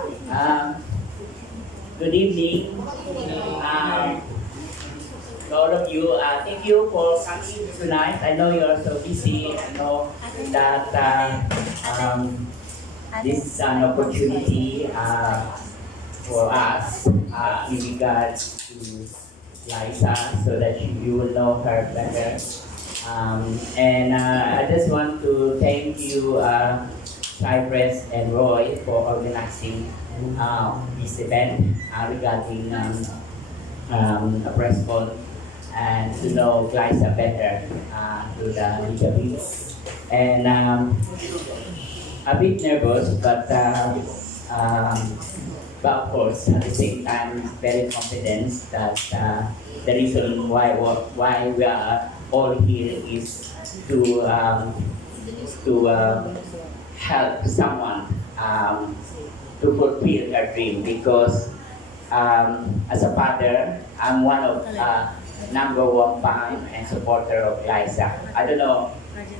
Um, Good evening, to all of you. Thank you for coming tonight. I know you're so busy. I know that this is an opportunity for us in regards to Liza, so that you will know her better. And I just want to thank you, Cypress and Roy, for organizing this event regarding a press con and to know Glyssa better to the little bit. And a bit nervous, but of course, at the same time, very confident that the reason why we are all here is to help someone to fulfill her dream. Because as a father, I'm one of number one fan and supporter of Glyssa. I don't know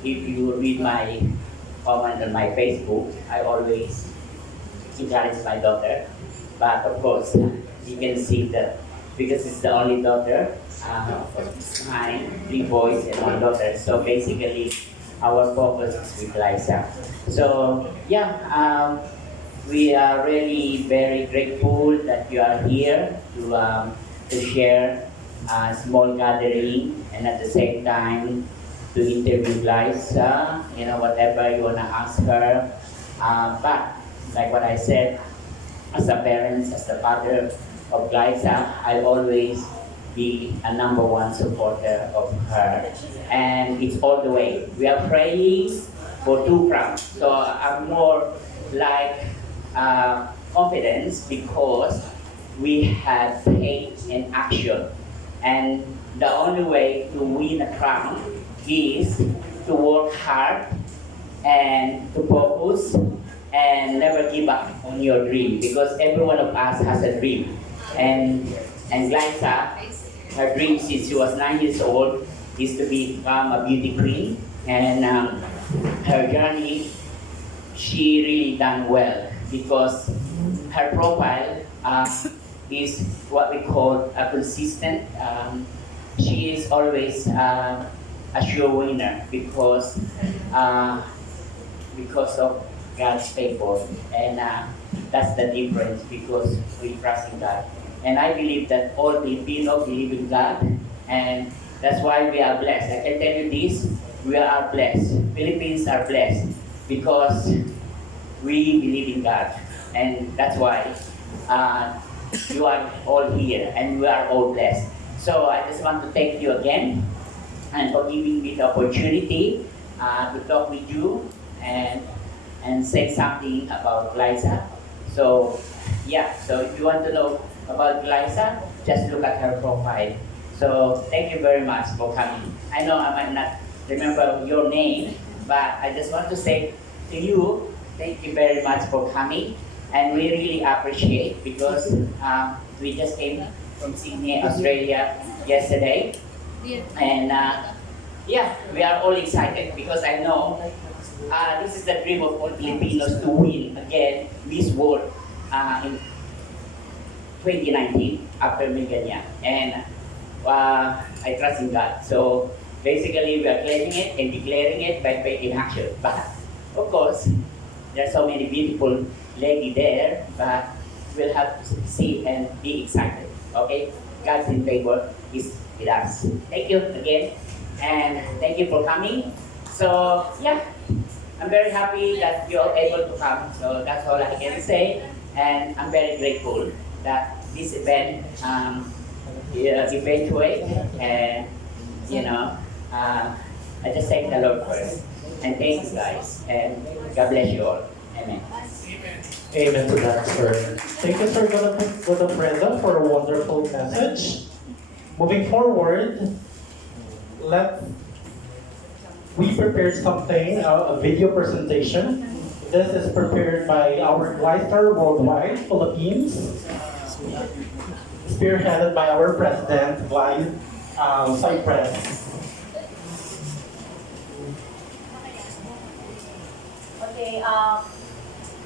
if you read my comment on my Facebook. I always encourage my daughter. But of course, you can see that because it's the only daughter of mine, 3 boys and 1 daughter. So basically, our focus is with Glyssa. So yeah, we are really very grateful that you are here to share a small gathering, and at the same time to interview Glyssa, whatever you wanna ask her. But like what I said, as a parent, as the father of Glyssa, I'll always be a number one supporter of her. And it's all the way. We are praying for 2 crowns. So I'm more like confidence because we have faith in action. And the only way to win a crown is to work hard and to focus and never give up on your dream, because every one of us has a dream. And Glyssa, her dream since she was 9 years old is to become a beauty queen. And her journey, she really done well because her profile is what we call a consistent. She is always a sure winner because of God's favor, and that's the difference because we trust in God. And I believe that all Filipino believe in God, and that's why we are blessed. I can tell you this, we are blessed. Philippines are blessed because we believe in God, and that's why you are all here, and we are all blessed. So I just want to thank you again, and for giving me the opportunity to talk with you and say something about Glyssa. So yeah, so if you want to know about Glyssa, just look at her profile. So thank you very much for coming. I know I might not remember your name, but I just want to say to you, thank you very much for coming. And we really appreciate because we just came from Sydney, Australia yesterday. And yeah, we are all excited because I know this is the dream of all Filipinos to win again Miss World in 2019 after Meganya. And I trust in God. So basically we are claiming it and declaring it by faith in action. But of course, there are so many beautiful ladies there, but we'll have to see and be excited. Okay? God's in favor is with us. Thank you again. And thank you for coming. So yeah, I'm very happy that you're able to come. So that's all I can say. And I'm very grateful that this event eventuate. And I just thank the Lord first. And thank you guys. And God bless you all. Amen. Amen to that, sir. Thank you, Sir Godofredo, for a wonderful message. Moving forward, we prepared something, a video presentation. This is prepared by our Glyssa Worldwide Philippines, spearheaded by our president, Cypress. Okay,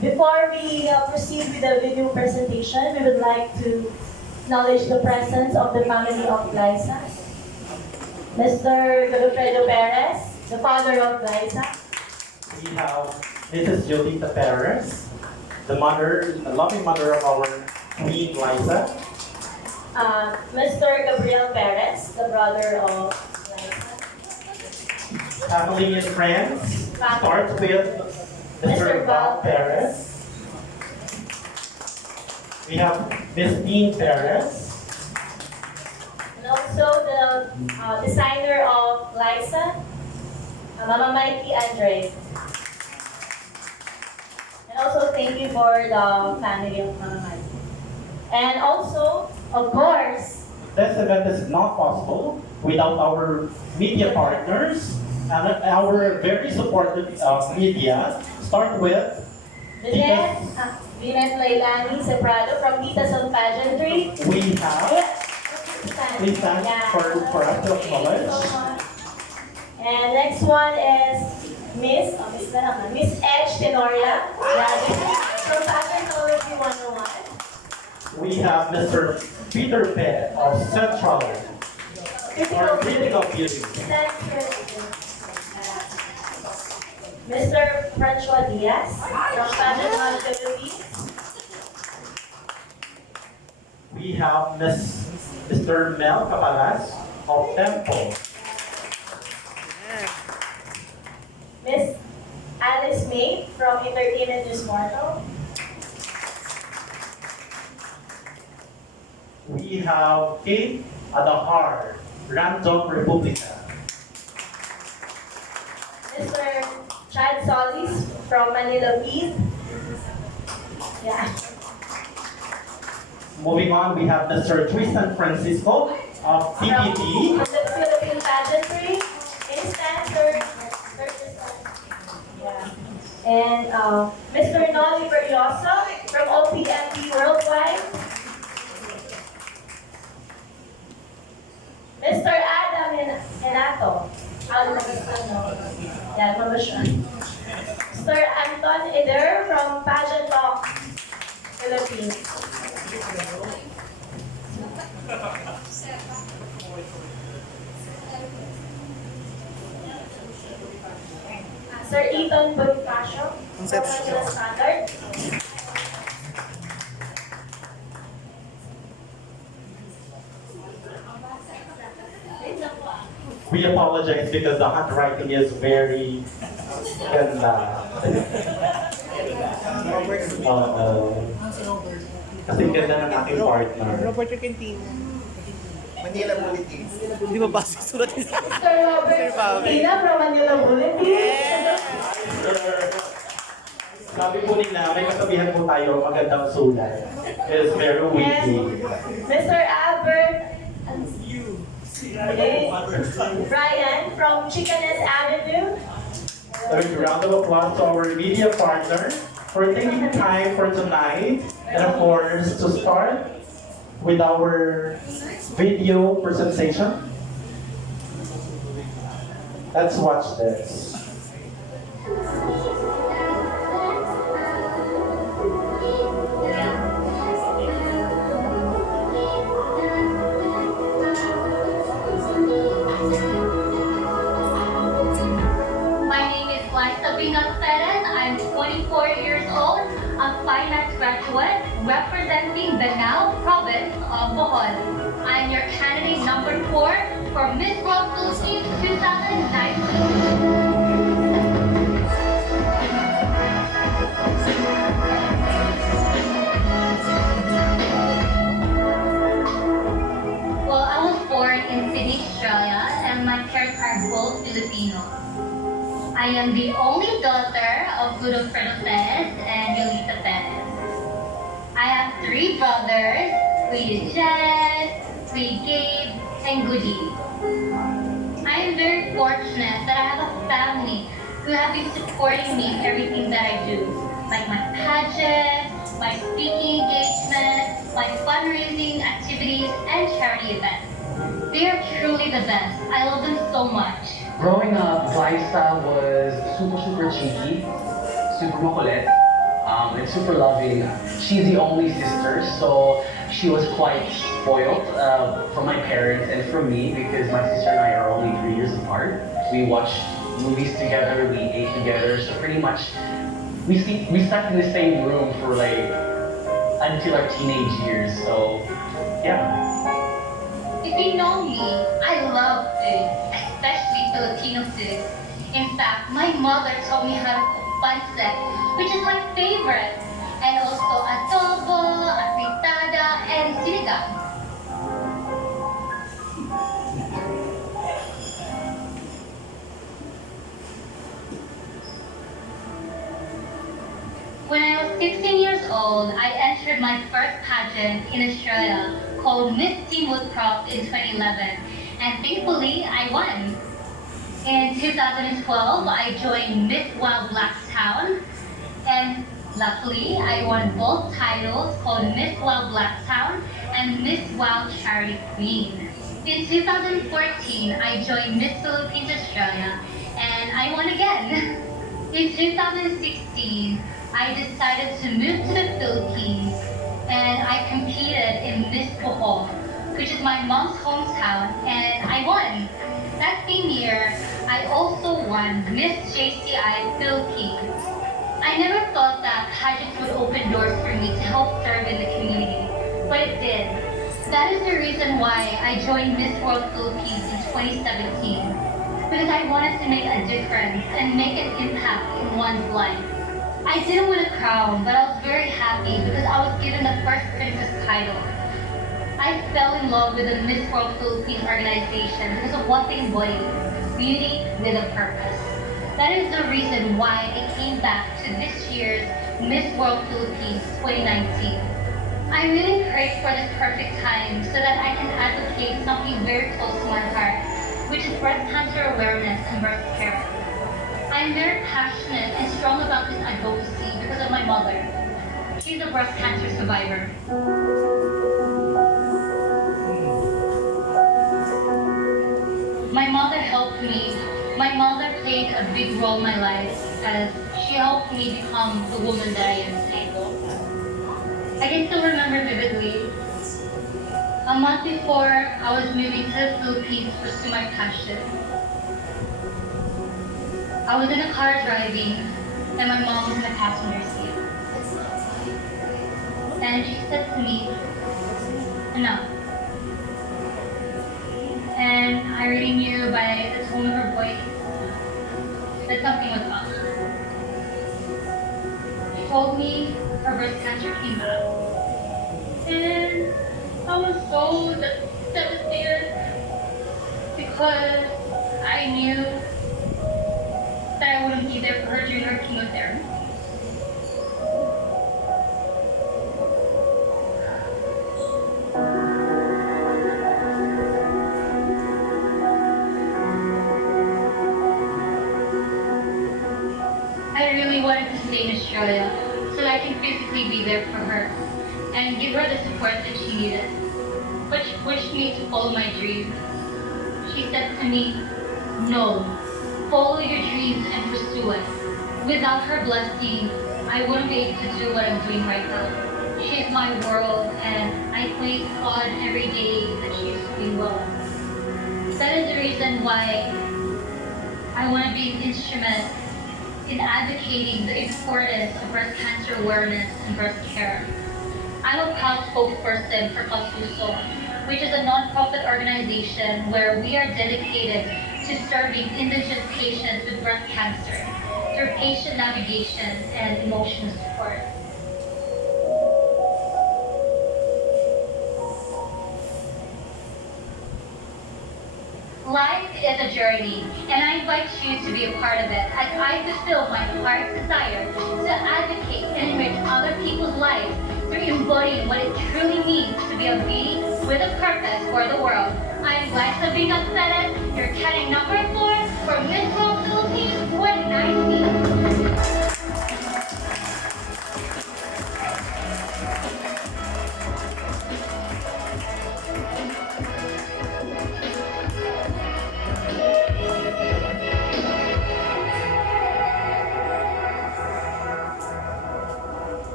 Before we proceed with the video presentation, we would like to acknowledge the presence of the family of Glyssa. Mr. Glyssa Perez, the father of Glyssa. We have Mrs. Glyssa Perez, the loving mother of our Queen Glyssa. Mr. Gabriel Perez, the brother of Glyssa. Family and friends. Start with Mr. Val Perez. We have Miss Dean Perez. And also the designer of Glyssa, Mama Mikey Andre. And also thank you for the family of Mama Mikey. And also, of course, This event is not possible without our media partners and our very supportive media. Start with Vinette Lailani Seprado from Vitas of Pageantry. we have. Please stand for us to acknowledge. And next one is Miss Edge Tenoria from Pageantology 101. We have Mr. Peter Pett of Central or Critical Beauty. Mr. Francois Diaz from Pageant Philippines. We have Mr. Mel Capalas of Temple. Miss Alice May from Entertainment News Portal. We have Kate Adahar, Random Republica. Mr. Chad Solis from Manila Beat. Yeah. Moving on, we have Mr. Tristan Francisco of TPT. From the Philippine Pageantry. Yeah. And Mr. Nolly Berioso from OPMP Worldwide. Mr. Adam Enato. Yeah, mama siya. Mr. Anton Eder from Pageant Talk Philippines. Sir Ethan Bonifacio from Manila Standard. We apologize because the handwriting is very ganda. Kasi ganda ng aking partner. Robert Argentino. Manila Bulletin. Hindi ba basic sulat niya? Mr. Robert Tina from Manila Bulletin. Sabi po nila, may kasabihan po tayo, magandang sulat. It's very witty. Mr. Albert Brian from Chicanes Avenue. A round of applause to our media partner for taking time for tonight, and of course, to start with our video presentation. Let's watch this. My name is Glyssa Perez. I'm 24 years old. I'm fine arts graduate representing the Danao province of Bohol. I'm your candidate number 4 for Miss World Philippines 2019. Well, I was born in Sydney, Australia, and my parents are both Filipino. I am the only daughter of Glyssa Perez and Glyssa Perez. I have 3 brothers, Kuya Jed, Kuya Gabe, and Goody. I am very fortunate that I have a family who have been supporting me in everything that I do, like my pageant, my speaking engagement, my fundraising activities, and charity events. They are truly the best. I love them so much. Growing up, Glyssa was super cheeky, super makulit, and super loving. She's the only sister, so she was quite spoiled from my parents and from me because my sister and I are only 3 years apart. We watched movies together, we ate together, so pretty much we sat in the same room for like until our teenage years. So yeah. If you know me, I love food, especially Filipino food. In fact, my mother taught me how to cook pancit, which is my favorite, and also adobo, afritada, and sinigang. When I was 16 years old, I entered my first pageant in Australia called Miss Teen Woodcraft in 2011, and thankfully I won. In 2012, I joined Miss Wild Blacktown, and luckily I won both titles called Miss Wild Blacktown and Miss Wild Charity Queen. In 2014, I joined Miss Philippines Australia, and I won again. In 2016, I decided to move to the Philippines, and I competed in Miss Bohol, which is my mom's hometown, and I won. That same year, I also won Miss JCI Philippines. I never thought that pageants would open doors for me to help serve in the community, but it did. That is the reason why I joined Miss World Philippines in 2017, because I wanted to make a difference and make an impact in one's life. I didn't win a crown, but I was very happy because I was given the first princess title. I fell in love with the Miss World Philippines organization because of what they embody, beauty with a purpose. That is the reason why I came back to this year's Miss World Philippines 2019. I really prayed for this perfect time so that I can advocate something very close to my heart, which is breast cancer awareness and breast care. I'm very passionate and strong about this advocacy because of my mother. She's a breast cancer survivor. My mother helped me. My mother played a big role in my life as she helped me become the woman that I am today. I can still remember vividly. A month before I was moving to the Philippines to pursue my passion, I was in a car driving, and my mom was in the passenger seat. And she said to me, "Enough." And I already knew by the tone of her voice that something was up. She told me her breast cancer came back. And I was so devastated because I knew that I wouldn't be there for her during her chemotherapy. I really wanted to stay in Australia so that I can physically be there for her and give her the support that she needed. But she pushed me to follow my dreams. She said to me, "No. Follow your dreams and pursue it. Without her blessing, I wouldn't be able to do what I'm doing right now. She's my world, and I thank God every day that she's doing well." That is the reason why I want to be an instrument in advocating the importance of breast cancer awareness and breast care. I'm a proud spokesperson for Kasuso, which is a non-profit organization where we are dedicated to serving indigent patients with breast cancer through patient navigation and emotional support. Life is a journey, and I invite you to be a part of it as I fulfill my heart's desire to advocate and enrich other people's lives through embodying what it truly means to be a being with a purpose for the world. I am Glyssa Perez, your cadet number 4 for Miss World Philippines 2019.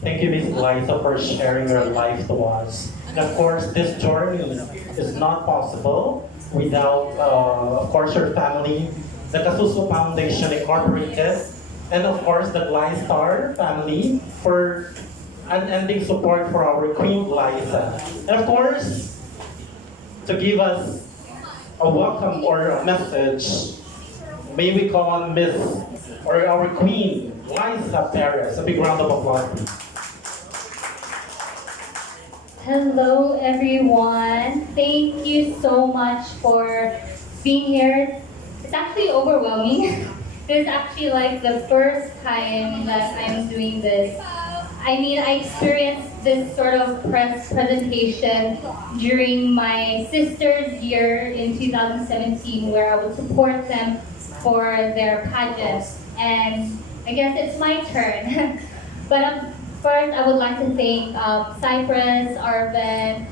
Thank you, Ms. Glyssa, for sharing your life to us. And of course, this journey is not possible without, of course, your family, the Casuso Foundation Incorporated, and of course, the Glyssa family for unending support for our Queen Glyssa. And of course, to give us a welcome or a message, may we call on Miss or our Queen, Glyssa Perez. A big round of applause, please. Hello, everyone. Thank you so much for being here. It's actually overwhelming. This is actually like the first time that I'm doing this. I mean, I experienced this sort of press presentation during my sister's year in 2017, where I would support them for their pageants. And I guess it's my turn. But first, I would like to thank Cypress, Arvin,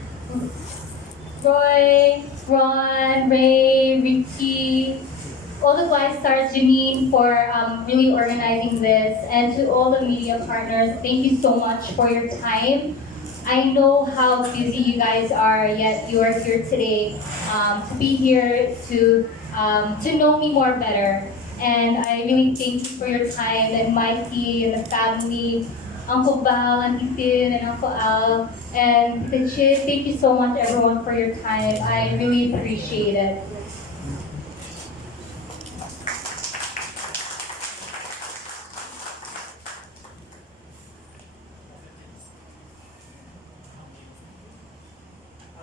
Roy, Ron, Ray, Richie, all the Glide Stars, Janine, for really organizing this, and to all the media partners, thank you so much for your time. I know how busy you guys are, yet you are here today to be here to know me more better. And I really thank you for your time, and Mikey and the family, Uncle Val, Auntie Tin, and Uncle Al, and the Chid. Thank you so much, everyone, for your time. I really appreciate it.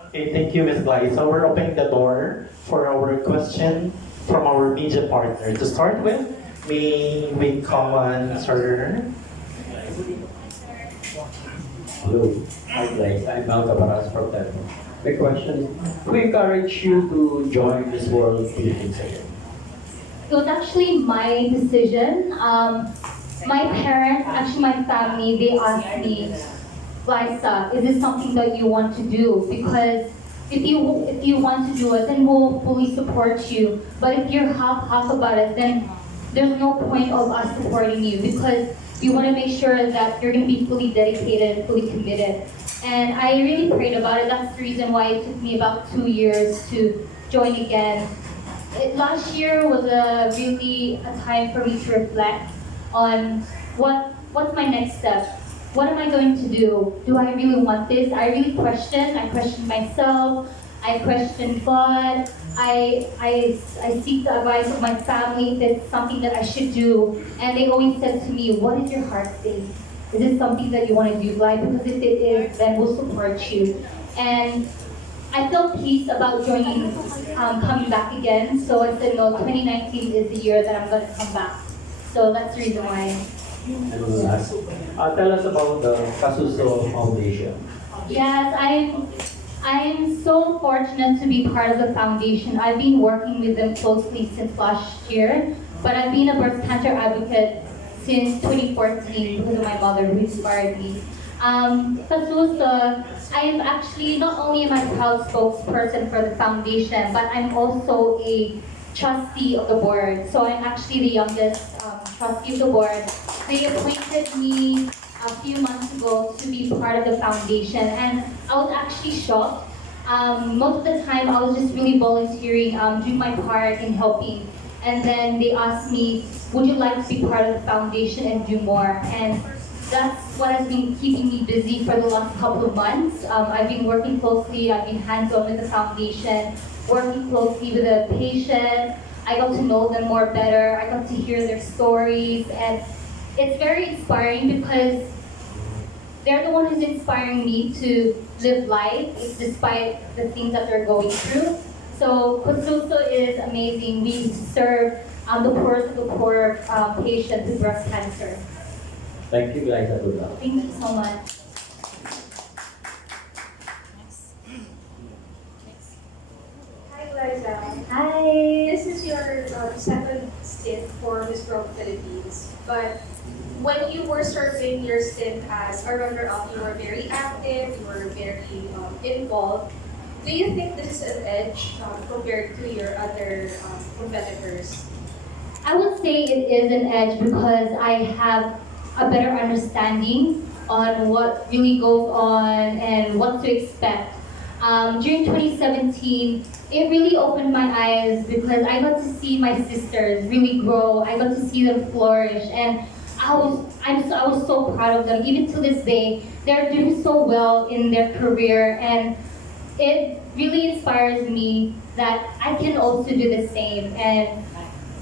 Okay, thank you, Ms. Glyssa. We're opening the door for our question from our media partner. To start with, may we call on Sir? Hello, hi guys, I'm Balcktown from Tempo. The question is, who encouraged you to join this World Philippines again? It was actually my decision. My parents, actually my family, they asked me, Glyssa, is this something that you want to do? Because if you want to do it, then we'll fully support you. But if you're half about it, then there's no point of us supporting you, because we want to make sure that you're going to be fully dedicated and fully committed. And I really prayed about it. That's the reason why it took me about 2 years to join again. Last year was really a time for me to reflect on what's my next step. What am I going to do? Do I really want this? I really questioned. I questioned myself. I questioned God. I seek the advice of my family if it's something that I should do. And they always said to me, what is your heart saying? Is this something that you want to do, Glyssa? Because if it is, then we'll support you. And I felt peace about joining, coming back again. So I said, no, 2019 is the year that I'm going to come back. So that's the reason why. And last, tell us about the Casuso Foundation. Yes, I'm so fortunate to be part of the foundation. I've been working with them closely since last year, but I've been a breast cancer advocate since 2014 because of my mother who inspired me. Casuso, I am actually, not only am I a proud spokesperson for the foundation, but I'm also a trustee of the board. So I'm actually the youngest trustee of the board. They appointed me a few months ago to be part of the foundation, and I was actually shocked. Most of the time I was just really volunteering, doing my part in helping, and then they asked me, would you like to be part of the foundation and do more? And that's what has been keeping me busy for the last couple of months. I've been working closely, I've been hands-on with the foundation, working closely with the patient. I got to know them more better, I got to hear their stories, and it's very inspiring because they're the one who's inspiring me to live life despite the things that they're going through. So Casuso is amazing. We serve the poorest of the poor patients with breast cancer. Thank you guys, and good luck. Thank you so much. Hi, Glyssa. Hi. This is your second stint for Miss World Philippines. But when you were serving your stint as a runner-up, you were very active, you were very involved. Do you think this is an edge compared to your other competitors? I would say it is an edge because I have a better understanding on what really goes on and what to expect. During 2017, it really opened my eyes because I got to see my sisters really grow. I got to see them flourish, and I was so proud of them. Even to this day, they're doing so well in their career, and it really inspires me that I can also do the same. And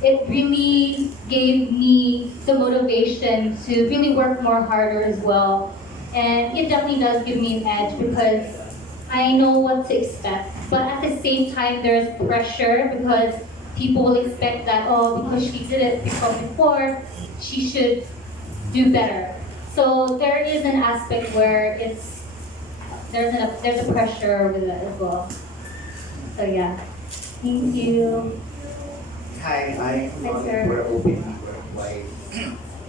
it really gave me the motivation to really work more harder as well. And it definitely does give me an edge because I know what to expect. But at the same time, there's pressure because people will expect that, oh, because she did it before, she should do better. So there is an aspect where there's a pressure with it as well. So yeah, thank you. Hi, I'm Hi, looking sir. for opening worldwide.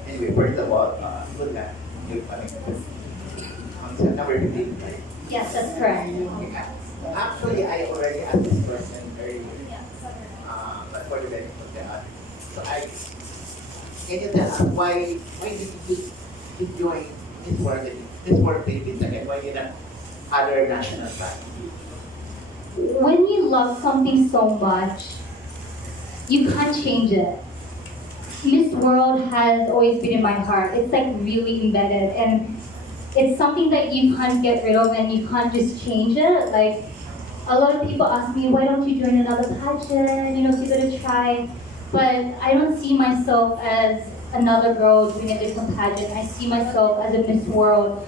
Anyway, first of all, good luck. Concept number 15, right? Yes, that's correct. Actually, I already asked this question earlier, but for the benefit of the others. So can you tell us why did you join this world Philippines and why did other national flag? When you love something so much, you can't change it. Miss World has always been in my heart. It's like really embedded, and it's something that you can't get rid of and you can't just change it. Like, a lot of people ask me, why don't you join another pageant, give it a try. But I don't see myself as another girl doing a different pageant. I see myself as a Miss World.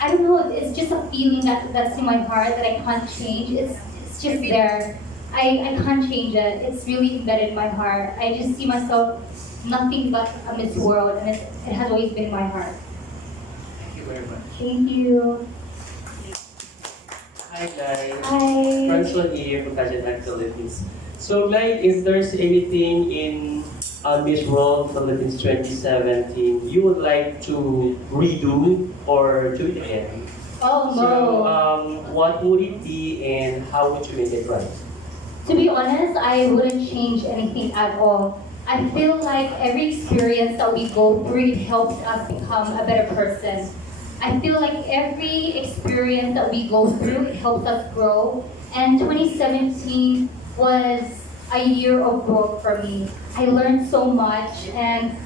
I don't know, it's just a feeling that's in my heart that I can't change. It's just there. I can't change it. It's really embedded in my heart. I just see myself nothing but a Miss World, and it has always been in my heart. Thank you very much. Thank you. Hi guys. Hi. Francois here from Pageant Philippines. So like, if there's anything in Miss World Philippines 2017 you would like to redo or do it again? Oh no. So what would it be and how would you make it right? To be honest, I wouldn't change anything at all. I feel like every experience that we go through, it helps us become a better person. I feel like every experience that we go through, it helps us grow. And 2017 was a year of growth for me. I learned so much, and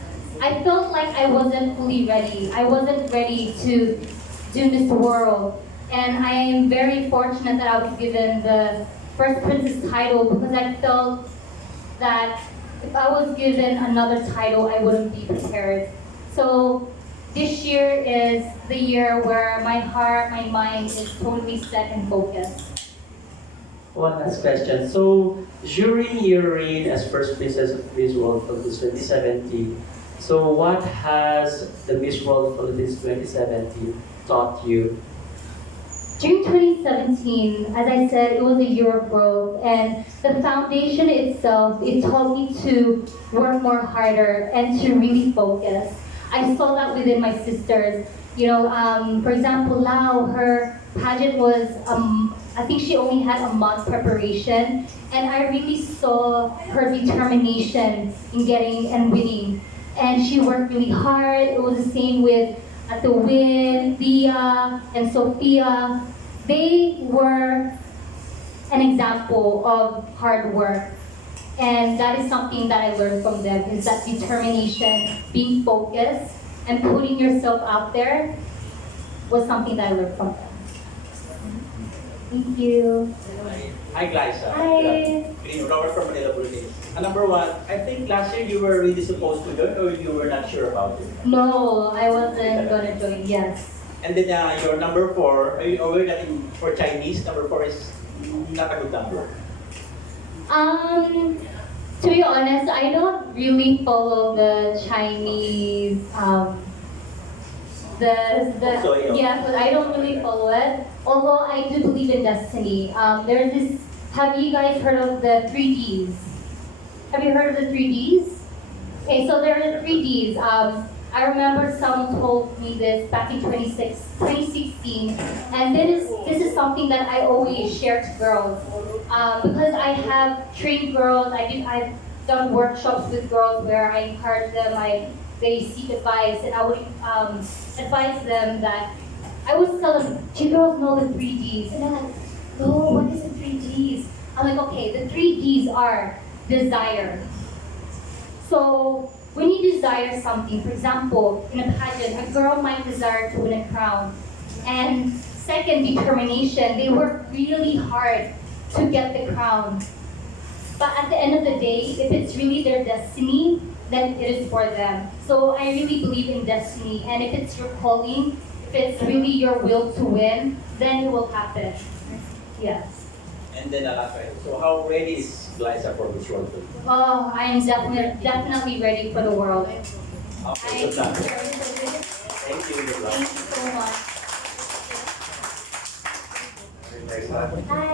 I felt like I wasn't fully ready. I wasn't ready to do Miss World. And I am very fortunate that I was given the First Princess title because I felt that if I was given another title, I wouldn't be prepared. So this year is the year where my heart, my mind is totally set and focused. One last question. So during your reign as First Princess of Miss World Philippines 2017, so what has the Miss World Philippines 2017 taught you? During 2017, as I said, it was a year of growth, and the foundation itself, it taught me to work more harder and to really focus. I saw that within my sisters. For example, Lau, her pageant was, I think she only had a month preparation, and I really saw her determination in getting and winning. And she worked really hard. It was the same with at the Win, Thea, and Sophia. They were an example of hard work. And that is something that I learned from them, is that determination, being focused, and putting yourself out there was something that I learned from them. Thank you. Hi, Glyssa. Hi. Robert from Manila, Philippines. Number one, I think last year you were really supposed to join or you were not sure about it? No, I wasn't gonna join, yes. And then your number 4, are you aware that for Chinese, number 4 is not a good number? To be honest, I don't really follow the Chinese, but I don't really follow it. Although I do believe in destiny. There's this, have you guys heard of the 3Ds? Have you heard of the 3Ds? Okay, so there are 3Ds. I remember someone told me this back in 2016, and this is something that I always share to girls because I have trained girls. I've done workshops with girls where I encourage them, they seek advice, and I would advise them that I would tell them, do you girls know the 3Ds? And they're like, no, what is the 3Ds? I'm like, okay, the 3Ds are desire. So when you desire something, for example, in a pageant, a girl might desire to win a crown. And second, determination. They work really hard to get the crown. But at the end of the day, if it's really their destiny, then it is for them. So I really believe in destiny. And if it's your calling, if it's really your will to win, then it will happen. Yes. And then the last question. So how ready is Glyssa for this World Cup? Oh, I am definitely ready for the world. Okay, good luck. Thank you. Good luck. Thank you so much. Hi.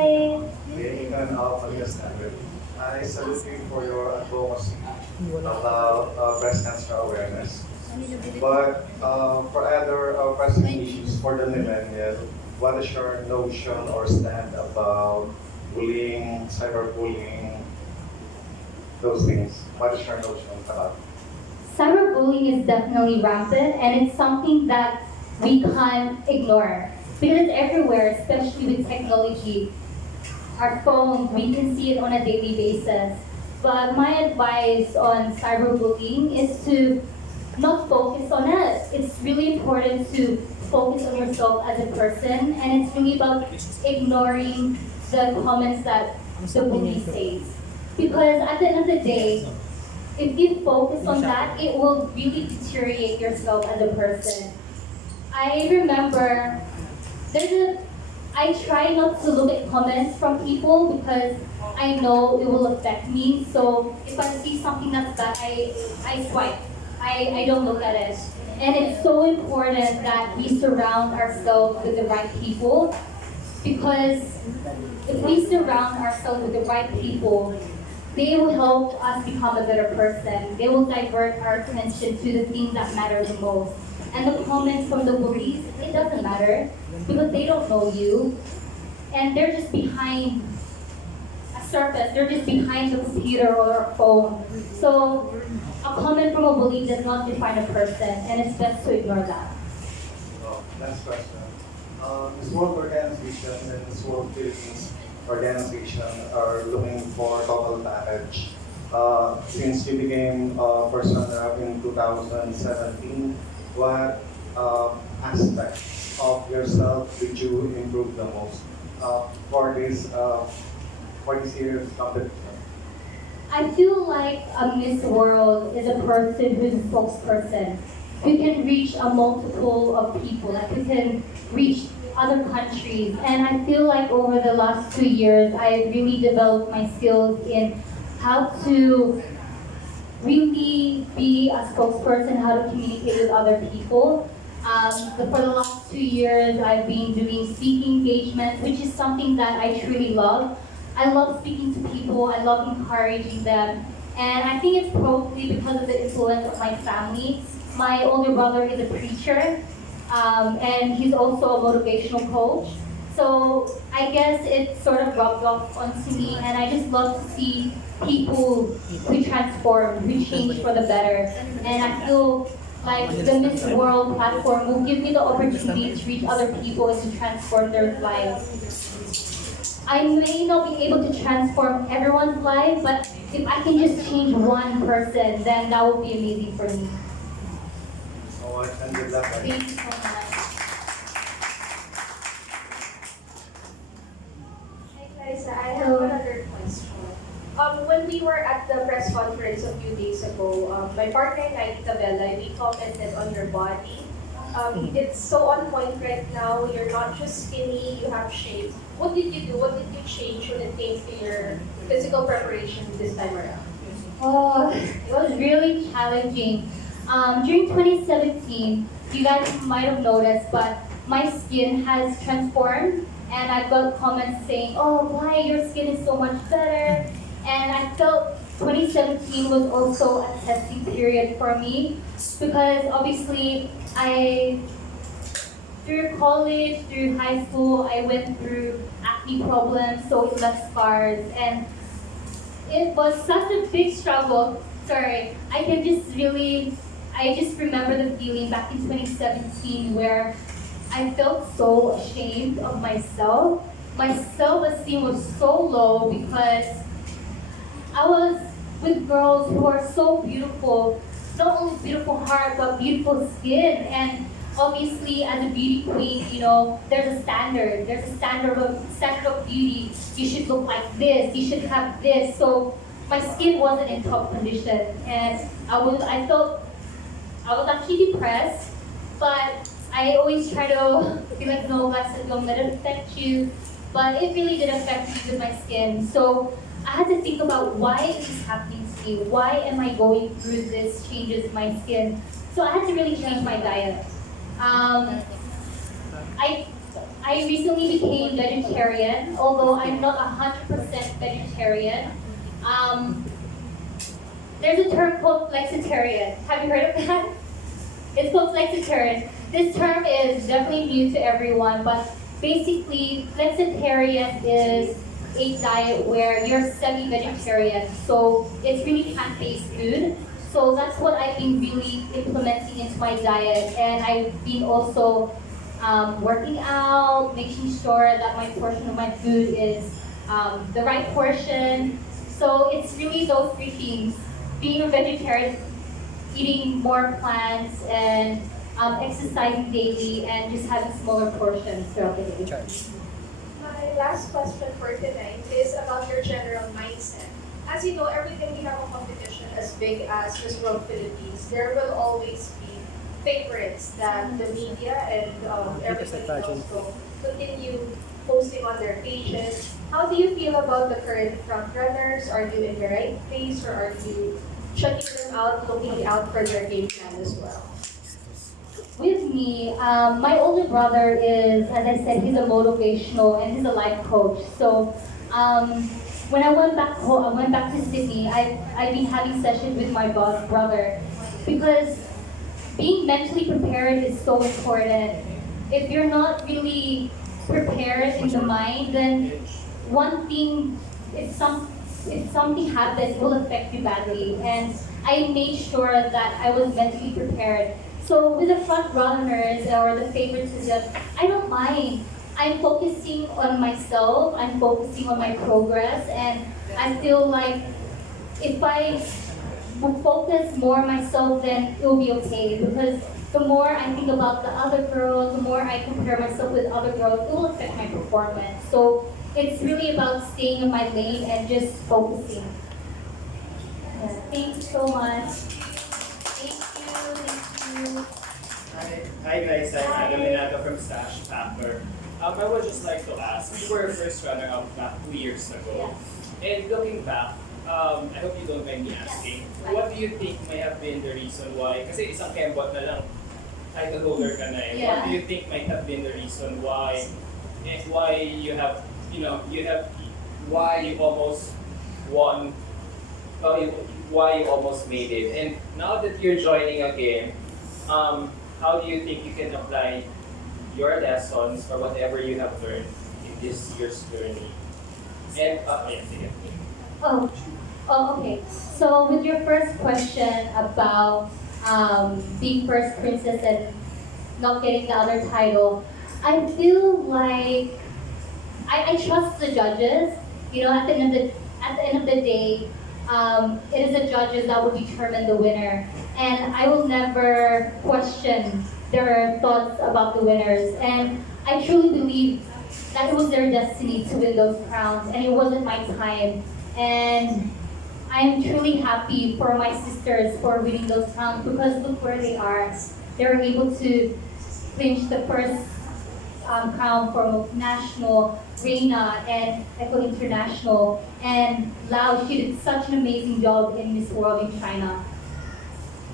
Hi. I salute you for your advocacy about breast cancer awareness. But for other pressing issues for the millennial, what is your notion or stand about bullying, cyberbullying, those things? What is your notion about? Cyberbullying is definitely rampant, and it's something that we can't ignore because it's everywhere, especially with technology. Our phones, we can see it on a daily basis. But my advice on cyberbullying is to not focus on it. It's really important to focus on yourself as a person, and it's really about ignoring the comments that the bully says. Because at the end of the day, if you focus on that, it will really deteriorate yourself as a person. I remember I try not to look at comments from people because I know it will affect me. So if I see something that's bad, I swipe. I don't look at it. And it's so important that we surround ourselves with the right people, because if we surround ourselves with the right people, they will help us become a better person. They will divert our attention to the things that matter the most. And the comments from the bullies, it doesn't matter because they don't know you. And they're just behind a surface. They're just behind the computer or a phone. So a comment from a bully does not define a person, and it's best to ignore that. Next question. This World Organization and this World Philippines Organization are looking for total package. Since you became first runner-up in 2017, what aspect of yourself did you improve the most for this year's competition? I feel like a Miss World is a person who's a spokesperson, who can reach a multiple of people, like who can reach other countries. And I feel like over the last 2 years, I really developed my skills in how to really be a spokesperson, how to communicate with other people. For the last 2 years, I've been doing speaking engagements, which is something that I truly love. I love speaking to people, I love encouraging them, and I think it's probably because of the influence of my family. My older brother is a preacher, and he's also a motivational coach. So I guess it sort of rubbed off onto me, and I just love to see people who transform, who change for the better. And I feel like the Miss World platform will give me the opportunity to reach other people and to transform their lives. I may not be able to transform everyone's life, but if I can just change one person, then that would be amazing for me. So and good luck. Thank you so much. Hi, Glyssa. I have another question. When we were at the press conference a few days ago, my partner and I, Isabella, we commented on your body. It's so on point right now. You're not just skinny, you have shape. What did you do? What did you change when it came to your physical preparation this time around? Oh, it was really challenging. During 2017, you guys might have noticed, but my skin has transformed, and I got comments saying, "Oh, why your skin is so much better?" And I felt 2017 was also a testing period for me because obviously through college, through high school, I went through acne problems, so it left scars. And it was such a big struggle. Sorry, I just remember the feeling back in 2017 where I felt so ashamed of myself. My self-esteem was so low because I was with girls who are so beautiful, not only beautiful heart, but beautiful skin. And obviously, as a beauty queen, there's a standard. There's a standard of beauty. You should look like this. You should have this. So my skin wasn't in top condition, and I felt I was actually depressed. But I always try to be like, no, God said, don't let it affect you. But it really did affect me with my skin. So I had to think about why is this happening to me? Why am I going through this changes in my skin? So I had to really change my diet. I recently became vegetarian, although I'm not 100% vegetarian. There's a term called flexitarian. Have you heard of that? It's called flexitarian. This term is definitely new to everyone, but basically, flexitarian is a diet where you're semi-vegetarian, so it's really plant-based food. So that's what I've been really implementing into my diet, and I've been also working out, making sure that my portion of my food is the right portion. So it's really those three things: being a vegetarian, eating more plants, and exercising daily, and just having smaller portions throughout the day. My last question for tonight is about your general mindset. As you know, every time we have a competition as big as Miss World Philippines, there will always be favorites that the media and everybody also continue posting on their pages. How do you feel about the current front runners? Are you in the right place, or are you checking them out, looking out for their game plan as well? With me, my older brother is, as I said, he's a motivational and he's a life coach. So when I went back home, I went back to Sydney. I've been having sessions with my brother because being mentally prepared is so important. If you're not really prepared in the mind, then one thing, if something happens, it will affect you badly. And I made sure that I was mentally prepared. So with the front runners or the favorites, I don't mind. I'm focusing on myself, I'm focusing on my progress, and I feel like if I focus more on myself, then it will be okay. Because the more I think about the other girls, the more I compare myself with other girls, it will affect my performance. So it's really about staying in my lane and just focusing. Yeah, thank you so much. Thank you. Hi guys, I'm Adam from Stash Packer. I would just like to ask, you were first runner-up back 2 years ago. And looking back, I hope you don't mind me asking, what do you think may have been the reason why, kasi isang kembot na lang, title holder ka na eh. What do you think might have been the reason why why you almost won, why you almost made it? And now that you're joining again, how do you think you can apply your lessons or whatever you have learned in this year's journey? And, sige. Okay. So with your first question about being first princess and not getting the other title, I feel like I trust the judges. At the end of the day, it is the judges that will determine the winner, and I will never question their thoughts about the winners. And I truly believe that it was their destiny to win those crowns, and it wasn't my time. And I'm truly happy for my sisters for winning those crowns, because look where they are. They were able to clinch the first crown for national, Reina, and Echo International. And Lao, she did such an amazing job in Miss World in China.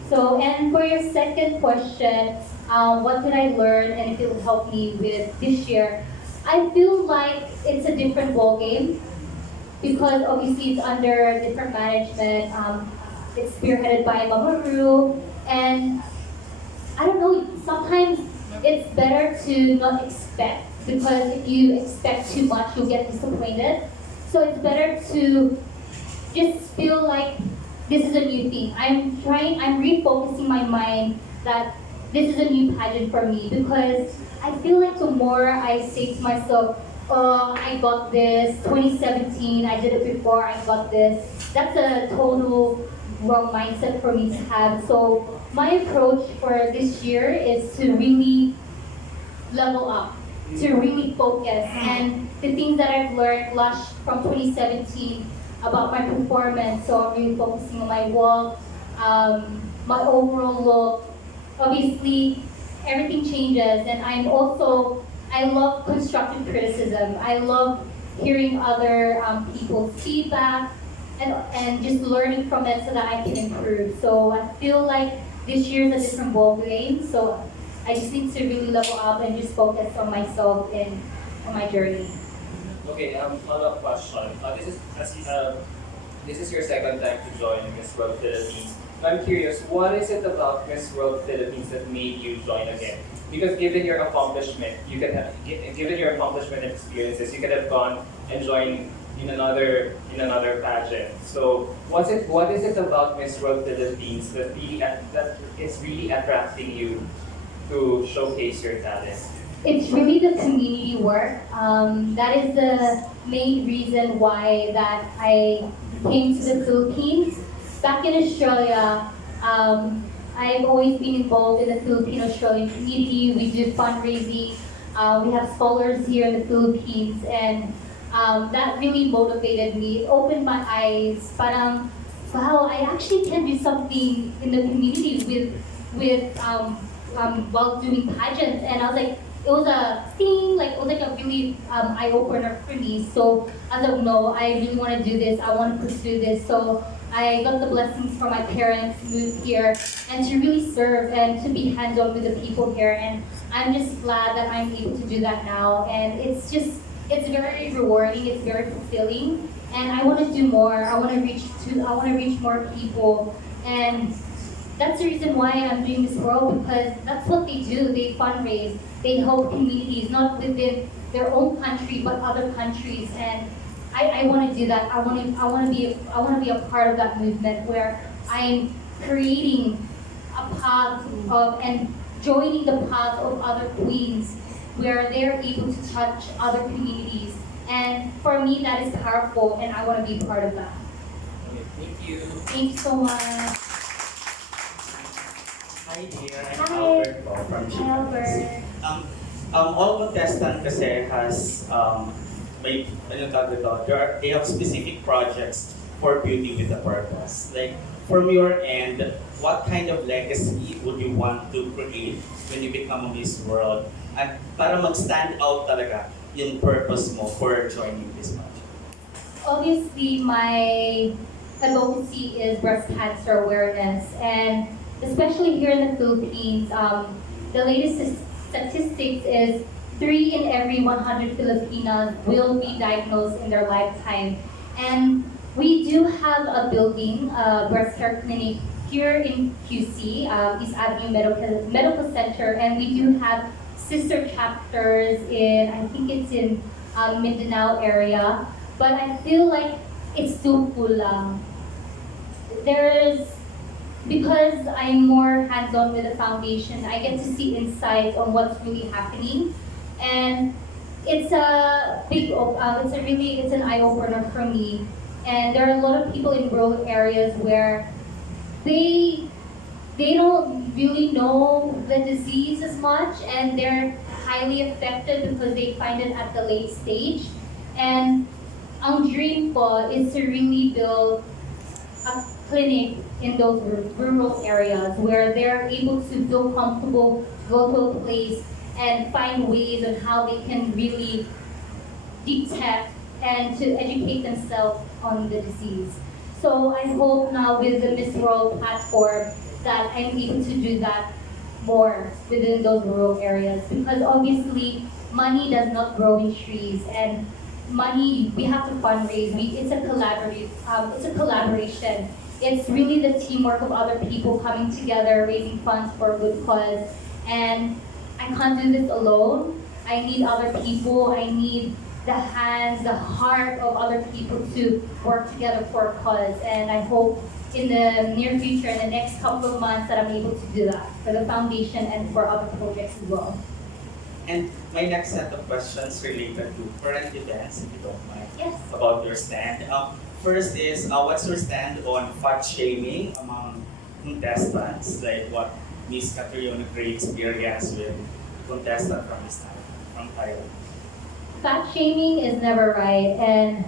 So, and for your second question, what did I learn and if it will help me with this year? I feel like it's a different ball game, because obviously it's under different management. It's spearheaded by Mama Ru, and I don't know, sometimes it's better to not expect, because if you expect too much, you'll get disappointed. So it's better to just feel like this is a new thing. I'm refocusing my mind that this is a new pageant for me because I feel like the more I say to myself, oh, I got this, 2017, I did it before, I got this. That's a total wrong mindset for me to have. So my approach for this year is to really level up, to really focus. And the things that I've learned last from 2017 about my performance, so I'm really focusing on my walk, my overall look. Obviously, everything changes, and I love constructive criticism. I love hearing other people's feedback and just learning from it so that I can improve. So I feel like this year is a different ball game, so I just need to really level up and just focus on myself and on my journey. Okay, follow-up question. This is your second time to join Miss World Philippines. I'm curious, what is it about Miss World Philippines that made you join again? Because given your accomplishment, given your accomplishment and experiences, you could have gone and joined in another pageant. So what is it about Miss World Philippines that is really attracting you to showcase your talent? It's really the community work. That is the main reason why that I came to the Philippines. Back in Australia, I've always been involved in the Filipino-Australian community. We do fundraising. We have scholars here in the Philippines, and that really motivated me. It opened my eyes. Parang, wow, I actually can do something in the community while doing pageants. And I was like, it was a thing, like it was like a really eye-opener for me. So I was like, no, I really want to do this. I want to pursue this. So I got the blessings from my parents, moved here, and to really serve and to be hands-on with the people here. And I'm just glad that I'm able to do that now. And it's very rewarding. It's very fulfilling. And I want to do more. I want to reach more people. And that's the reason why I'm doing this role, because that's what they do. They fundraise. They help communities, not within their own country, but other countries. And I want to do that. I want to be a part of that movement where I'm creating a path of and joining the path of other queens, where they're able to touch other communities. And for me, that is powerful, and I want to be part of that. Okay, thank you. Thank you so much. Hi dear, I'm Hi. Albert po from Hi, Albert. all contestant kasi has may ano tawag ito, they have specific projects for beauty with a purpose. Like from your end, what kind of legacy would you want to create when you become a Miss World? At para mag-stand out talaga yung purpose mo for joining this project. Obviously, my advocacy is breast cancer awareness, and especially here in the Philippines, the latest statistics is 3 in every 100 Filipinas will be diagnosed in their lifetime. And we do have a building, a breast care clinic here in QC, East Avenue Medical Center, and we do have sister chapters I think it's in Mindanao area, but I feel like it's too full lang. Because I'm more hands-on with the foundation, I get to see insights on what's really happening, and it's an eye-opener for me. And there are a lot of people in rural areas where they don't really know the disease as much, and they're highly affected because they find it at the late stage. And ang dream ko is to really build a clinic in those rural areas where they're able to feel comfortable, go to a place and find ways on how they can really detect and to educate themselves on the disease. So I hope now with the Miss World platform that I'm able to do that more within those rural areas, because obviously money does not grow in trees, and money, we have to fundraise. It's a collaboration. It's really the teamwork of other people coming together, raising funds for a good cause. And I can't do this alone. I need other people. I need the hands, the heart of other people to work together for a cause. And I hope in the near future, in the next couple of months, that I'm able to do that for the foundation and for other projects as well. And my next set of questions related to current events, if you don't mind, Yes. about your stand. First is, what's your stand on fat shaming among contestants? Like what Miss Catriona Gray experienced with contestant from Thailand? Fat shaming is never right, and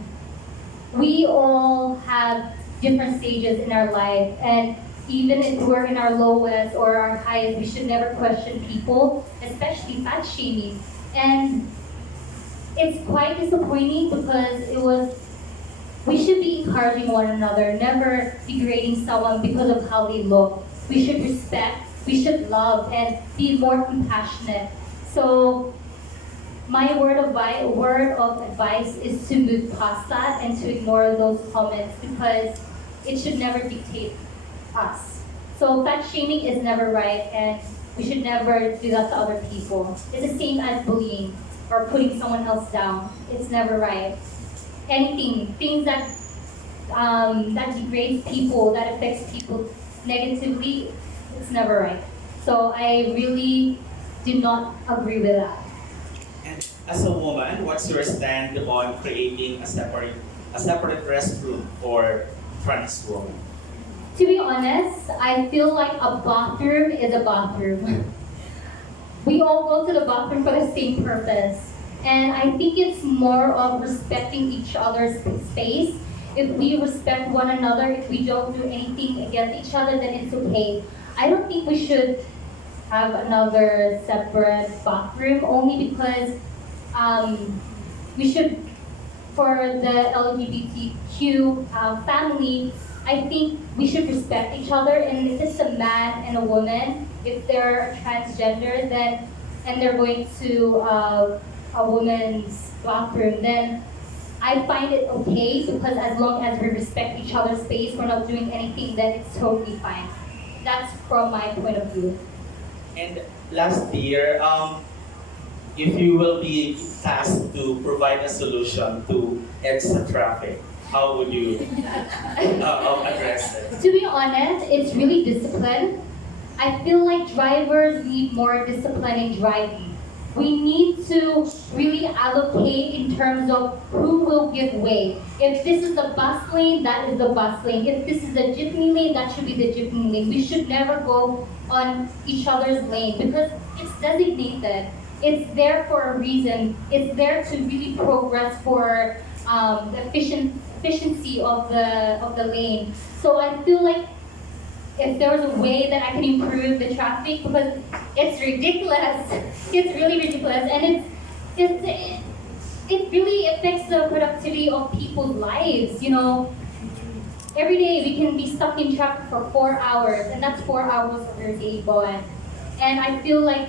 we all have different stages in our life, and even if we're in our lowest or our highest, we should never question people, especially fat shaming. And it's quite disappointing because we should be encouraging one another, never degrading someone because of how they look. We should respect, we should love, and be more compassionate. So my word of advice is to move past that and to ignore those comments because it should never dictate us. So fat shaming is never right, and we should never do that to other people. It's the same as bullying or putting someone else down. It's never right. Things that degrades people, that affects people negatively, it's never right. So I really do not agree with that. And as a woman, what's your stand on creating a separate restroom for trans women? To be honest, I feel like a bathroom is a bathroom. We all go to the bathroom for the same purpose. And I think it's more of respecting each other's space. If we respect one another, if we don't do anything against each other, then it's okay. I don't think we should have another separate bathroom only because we should, for the LGBTQ family, I think we should respect each other. And if it's a man and a woman, if they're transgender, then and they're going to a woman's bathroom, then I find it okay because as long as we respect each other's space, we're not doing anything, then it's totally fine. That's from my point of view. And last year, if you will be tasked to provide a solution to extra traffic, how would you address it? To be honest, it's really discipline. I feel like drivers need more discipline in driving. We need to really allocate in terms of who will give way. If this is the bus lane, that is the bus lane. If this is the jeepney lane, that should be the jeepney lane. We should never go on each other's lane because it's designated. It's there for a reason. It's there to really progress for the efficiency of the lane. So I feel like if there was a way that I can improve the traffic, because it's ridiculous. It's really ridiculous, and it really affects the productivity of people's lives. You know, every day we can be stuck in traffic for 4 hours, and that's 4 hours of your day, Boan. And I feel like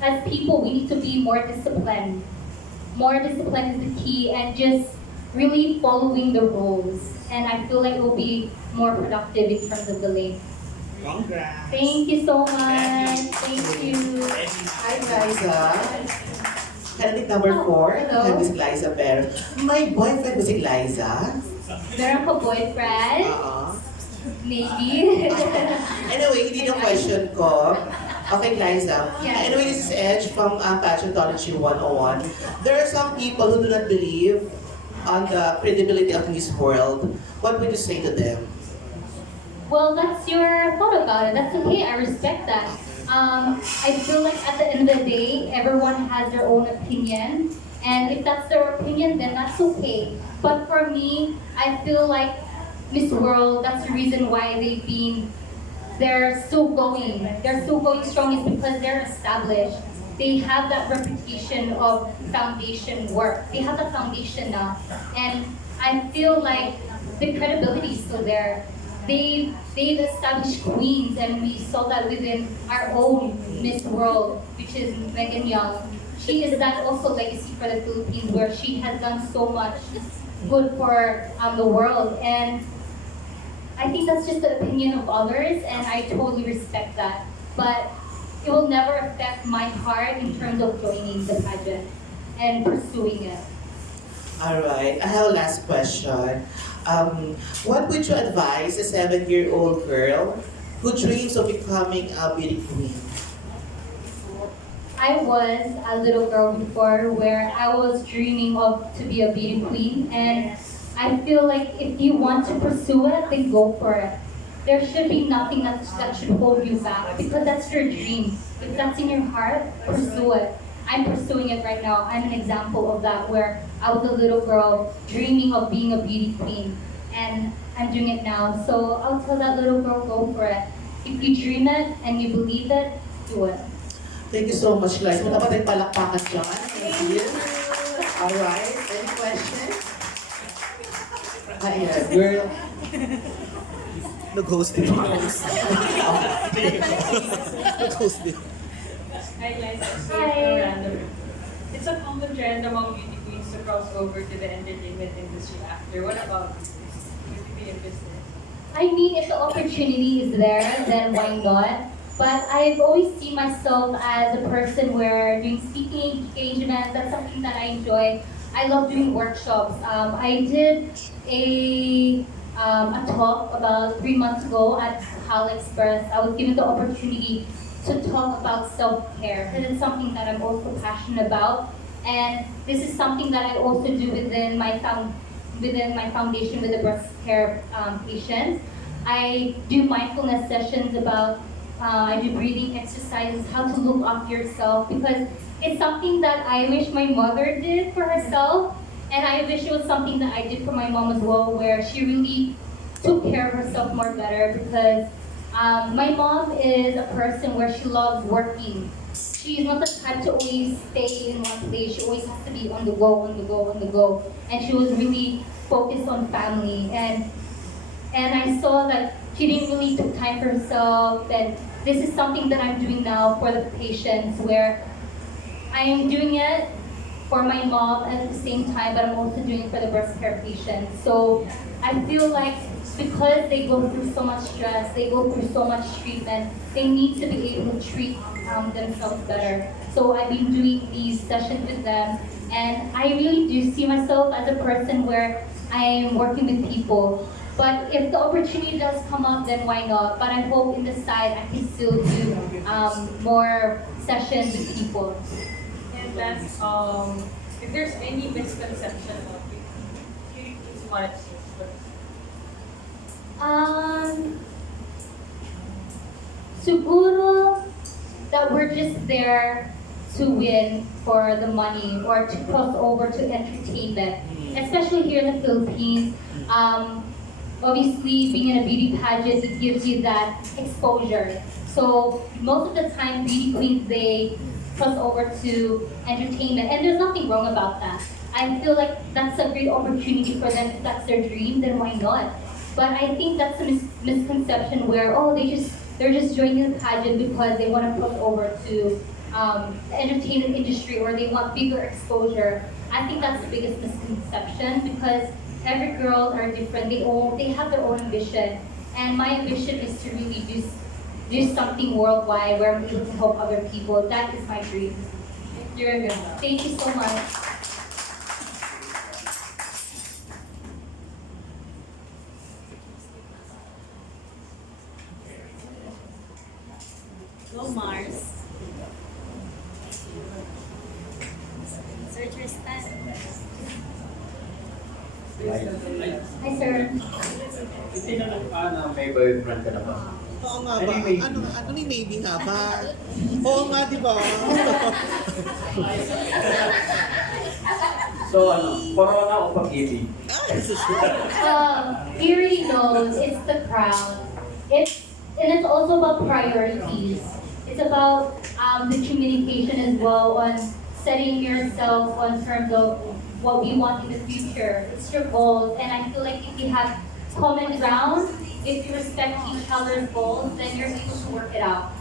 as people, we need to be more disciplined. More discipline is the key, and just really following the rules. And I feel like it will be more productive in terms of the lane. Congrats! Thank you so much. Thank you. Hi, Glyssa. Candidate number 4, hello. I'm Miss Glyssa Perez. My boyfriend was si Glyssa. Meron ka boyfriend? Maybe. Anyway, hindi na question ko. Okay, Glyssa. Yeah. Anyway, this is Edge from Pageantology 101. There are some people who do not believe on the credibility of Miss World. What would you say to them? Well, that's your thought about it. That's okay. I respect that. I feel like at the end of the day, everyone has their own opinion. And if that's their opinion, then that's okay. But for me, I feel like Miss World, that's the reason why they're still going. They're still going strong is because they're established. They have that reputation of foundation work. They have the foundation now. And I feel like the credibility is still there. They've established queens, and we saw that within our own Miss World, which is Megan Young. She is that also legacy for the Philippines, where she has done so much good for the world. And I think that's just the opinion of others, and I totally respect that. But it will never affect my heart in terms of joining the pageant. and pursuing it. All right, I have a last question. What would you advise a 7-year-old girl who dreams of becoming a beauty queen? I was a little girl before where I was dreaming of to be a beauty queen, and I feel like if you want to pursue it, then go for it. There should be nothing that should hold you back because that's your dream. If that's in your heart, pursue it. I'm pursuing it right now. I'm an example of that where I was a little girl dreaming of being a beauty queen, and I'm doing it now. So I'll tell that little girl, go for it. If you dream it and you believe it, do it. Thank you so much, guys. Wala pa tayong palakpakan dyan. Thank you. All right, any questions? Ayan, girl. Nag-host din. Nag-host din. Hi guys, Hi. It's a common trend among beauty queens to cross over to the entertainment industry after. What about this? Beauty queen business? I mean, if the opportunity is there, then why not? But I've always seen myself as a person where doing speaking engagements, that's something that I enjoy. I love doing workshops. I did a talk about 3 months ago at Hal Express. I was given the opportunity to talk about self-care. This is something that I'm also passionate about. And this is something that I also do within my foundation with the breast care patients. I do mindfulness sessions about I do breathing exercises, how to look after yourself, because it's something that I wish my mother did for herself, and I wish it was something that I did for my mom as well, where she really took care of herself more better, because my mom is a person where she loves working. She's not the type to always stay in one place. She always has to be on the go, on the go, on the go. And she was really focused on family. And I saw that she didn't really take time for herself. And this is something that I'm doing now for the patients, where I am doing it for my mom and at the same time, but I'm also doing it for the breast care patients. So I feel like because they go through so much stress, they go through so much treatment, they need to be able to treat themselves better. So I've been doing these sessions with them, and I really do see myself as a person where I am working with people. But if the opportunity does come up, then why not? But I hope in the side I can still do more sessions with people. And last, if there's any misconception of beauty queens, what? Siguro that we're just there to win for the money or to cross over to entertainment, especially here in the Philippines. Obviously, being in a beauty pageant, it gives you that exposure. So most of the time, beauty queens, they cross over to entertainment, and there's nothing wrong about that. I feel like that's a great opportunity for them. If that's their dream, then why not? But I think that's a misconception where, oh, they're just joining the pageant because they want to cross over to the entertainment industry or they want bigger exposure. I think that's the biggest misconception because every girl are different. They have their own ambition, and my ambition is to really do something worldwide where I'm able to help other people. That is my dream. You're good. Thank you so much. Go Mars. Sir Tristan. Hi, sir. Tinanong ka na may boyfriend ka na ba? Oo nga ba? Ano ni maybe nga ba? Oo nga, di ba? So corona o pag-ibig? He already knows it's the crowd. And it's also about priorities. It's about the communication as well on setting yourself on terms of what we want in the future. It's your goals, and I feel like if you have common ground, if you respect each other's goals, then you're able to work it out.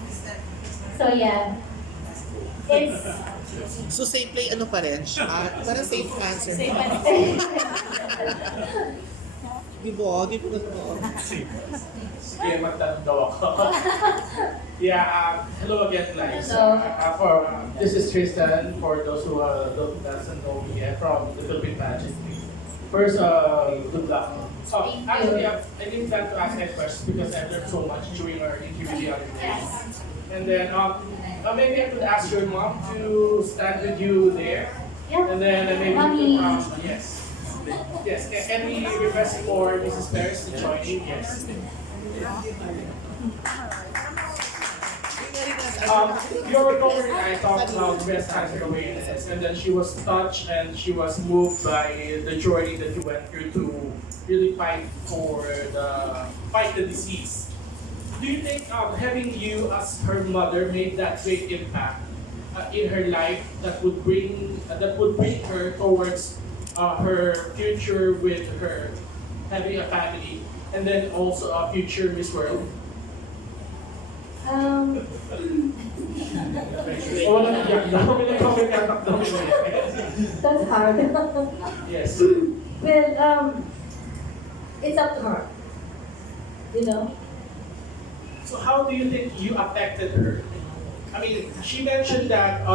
So yeah, it's So safe play ano pa rin siya? Parang safe answer. safe and Di ba? Di ba? Sige, magtanong daw ako. Yeah, hello again, guys. Hello. This is Tristan, for those who doesn't know me, I'm from the Philippine pageant. First, good luck. Thank Actually, you. I didn't plan to ask that question because I learned so much during our interview the other day. And then maybe I could ask your mom to stand with you there. Yeah. And then maybe Mommy. yes. Yes, can we request for Mrs. Perez to join you? Yes. Your daughter and I talked about breast cancer awareness, and then she was touched and she was moved by the journey that you went through to really fight the disease. Do you think having you as her mother made that great impact in her life that would bring her towards her future with her having a family, and then also a future Miss World? That's hard. Yes. Well, it's up to her. You know? So how do you think you affected her? I mean, she mentioned that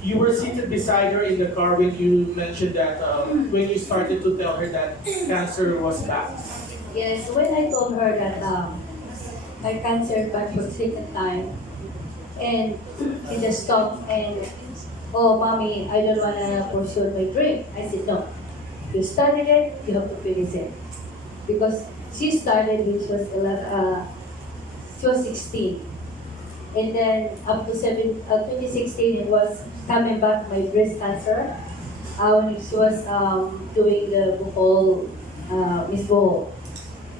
you were seated beside her in the car when you mentioned that when you started to tell her that cancer was back. Yes, when I told her that my cancer back for the second time, and she just stopped and, oh, mommy, I don't want to pursue my dream. I said, no, you started it, you have to finish it. Because she started, which was she was 16. And then up to 2016, it was coming back my breast cancer. When she was doing the Bohol, Miss Bohol.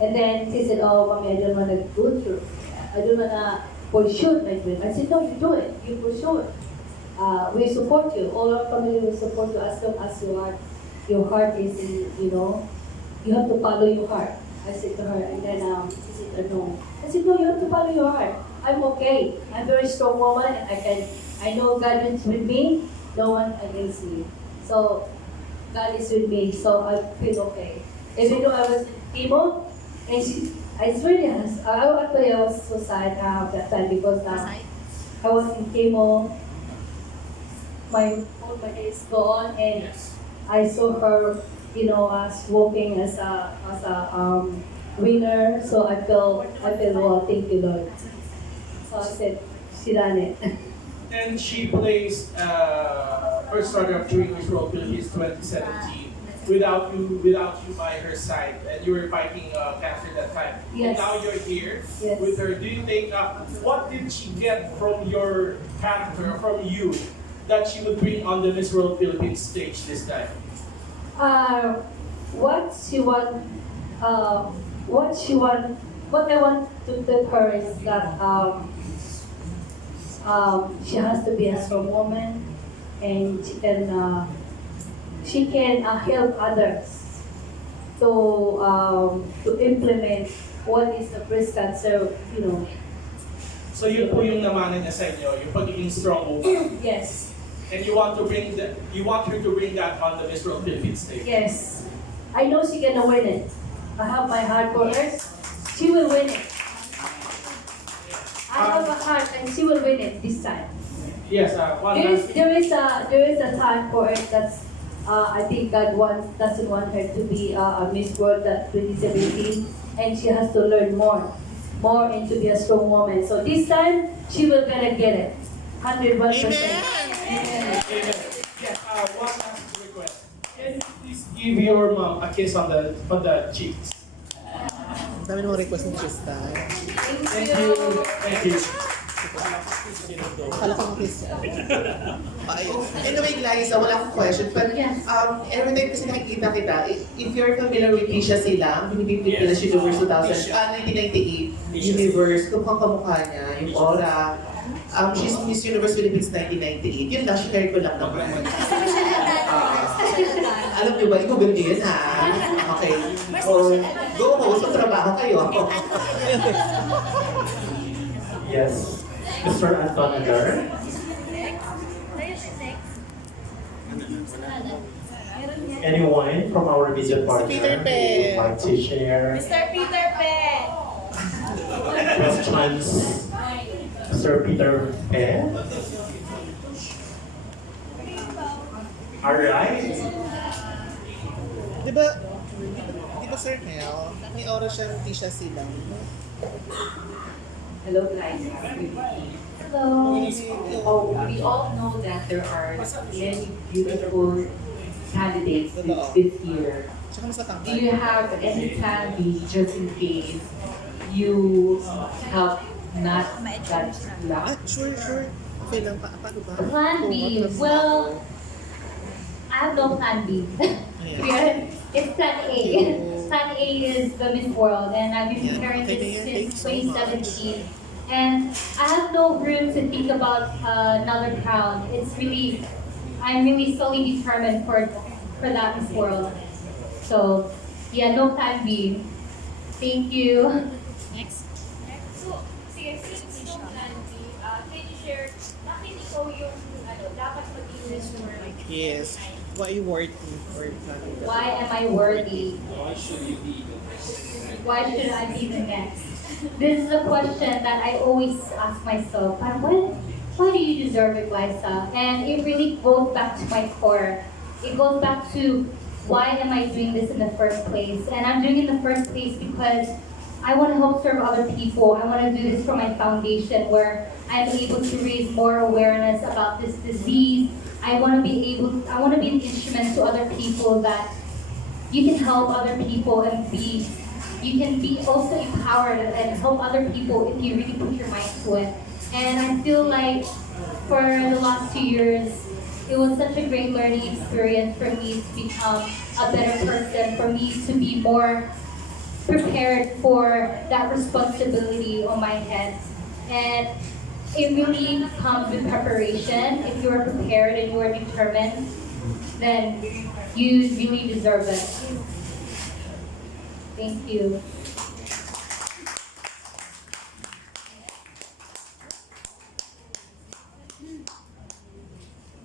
And then she said, oh, mommy, I don't want to go through. I don't want to pursue my dream. I said, no, you do it. You pursue it. We support you. All our family will support you as long as your heart is in, you have to follow your heart. I said to her, and then she said, no. I said, no, you have to follow your heart. I'm okay. I'm a very strong woman. I know God is with me. No one against me. So God is with me. So I feel okay. Even though I was in chemo, and actually I was so sad that time because I was in chemo. All my day is gone, and I saw her, as walking as a winner. So I felt, oh, thank you, Lord. So I said, she done it. And she placed first runner-up during Miss World Philippines 2017 without you by her side, and you were fighting cancer that time. Yes. And now you're here Yes. with her. Do you think what did she get from your character, from you, that she would bring on the Miss World Philippines stage this time? What I want to tell her is that she has to be a strong woman, and she can help others to implement what is the breast cancer, So yun po yung namanan niya sa inyo, yung pagiging strong woman. Yes. And you want her to bring that on the Miss World Philippines stage. Yes. I know she's gonna win it. I have my heart for her. She will win it. I have a heart, and she will win it this time. Yes, There is a time for it that's I think God doesn't want her to be a Miss World at 2017, and she has to learn more and to be a strong woman. So this time she will gonna get it, 101%. Amen. Yes, one last request. Can you please give your mom a kiss on the cheeks? Ang dami namang request ni Tristan. Thank you. Thank you. Akala ko kiss. Anyway, Glyssa, wala akong question. But every time kasi nakikita kita, if you're familiar with Tisha Silang, binibigyan nila siya Universe 1998 Universe, kamukha niya, yung aura. She's Miss Universe Philippines 1998. Yun lang, share ko lang naman. Alam niyo ba, ikaw ganda yun, ha? Okay. Go host, trabaho kayo. Yes. Mr. Anton Agar. Anyone from our media partner Peter Pe. would like to share Mr. Peter Pe. questions Sir Peter Pe. Alright. Di ba Sir Nel, may oras siya, hindi siya silang. Hello guys. Hello. Oh, we all know that there are many beautiful candidates this year. Do you have any plan B just in case you have not that luck? Sure. Okay lang. Paano ba? Plan B. Well, I have no plan B. It's plan A. Plan A is the Miss World, and I've been preparing this since 2017. And I have no room to think about another crown. I'm really solely determined for that Miss World. So, yeah, no plan B. Thank you. So, sige, since no plan B, can you share, bakit ikaw yung dapat maging Miss World? Yes. Why are you worthy for planning that? Why am I worthy? Why should you be the Why should I be the next? This is a question that I always ask myself. Why do you deserve it, Glyssa? And it really goes back to my core. It goes back to why am I doing this in the first place? And I'm doing it in the first place because I want to help serve other people. I want to do this for my foundation where I'm able to raise more awareness about this disease. I want to be an instrument to other people that you can help other people and you can be also empowered and help other people if you really put your mind to it. And I feel like for the last 2 years, it was such a great learning experience for me to become a better person, for me to be more prepared for that responsibility on my head. And it really comes with preparation. If you are prepared and you are determined, then you really deserve it. Thank you.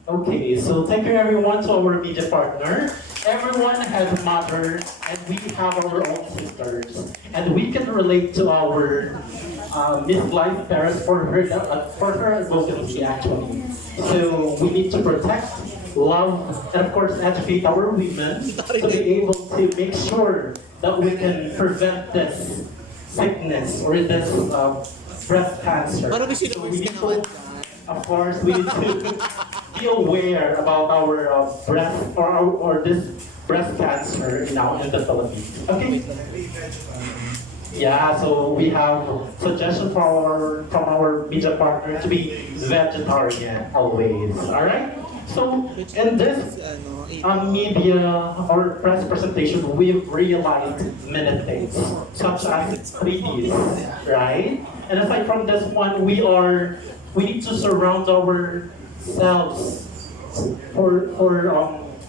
Okay, so thank you everyone to our media partner. Everyone has a mother and we have our own sisters. And we can relate to our Miss Glyssa Perez for her advocacy actually. So we need to protect, love, and of course educate our women to be able to make sure that we can prevent this sickness or this breast cancer. So we need to, of course, we need to be aware about our breast or this breast cancer now in the Philippines. Okay. Yeah, so we have suggestions from our media partner to be vegetarian always. All right. So in this media or press presentation, we've realized many things, such as 3Ds, right? And aside from this one, we need to surround ourselves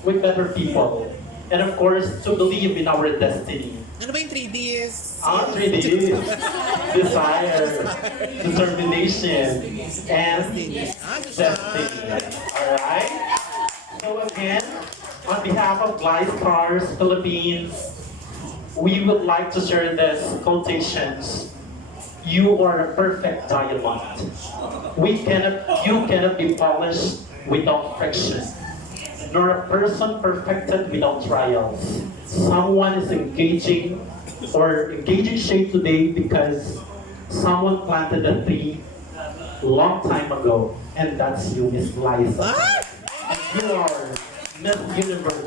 with better people, and of course to believe in our destiny. Ano ba yung 3Ds? 3Ds. Desire, determination, and destiny. Alright? So again, on behalf of Glyssa Philippines, we would like to share this quotations. You are a perfect diamond. You cannot be polished without friction, nor a person perfected without trials. Someone is engaging shape today because someone planted a tree long time ago, and that's you, Miss Glyssa. And you are Miss Universe,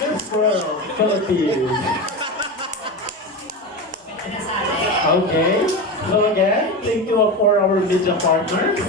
Miss World Philippines. Okay, so again, thank you for our media partners.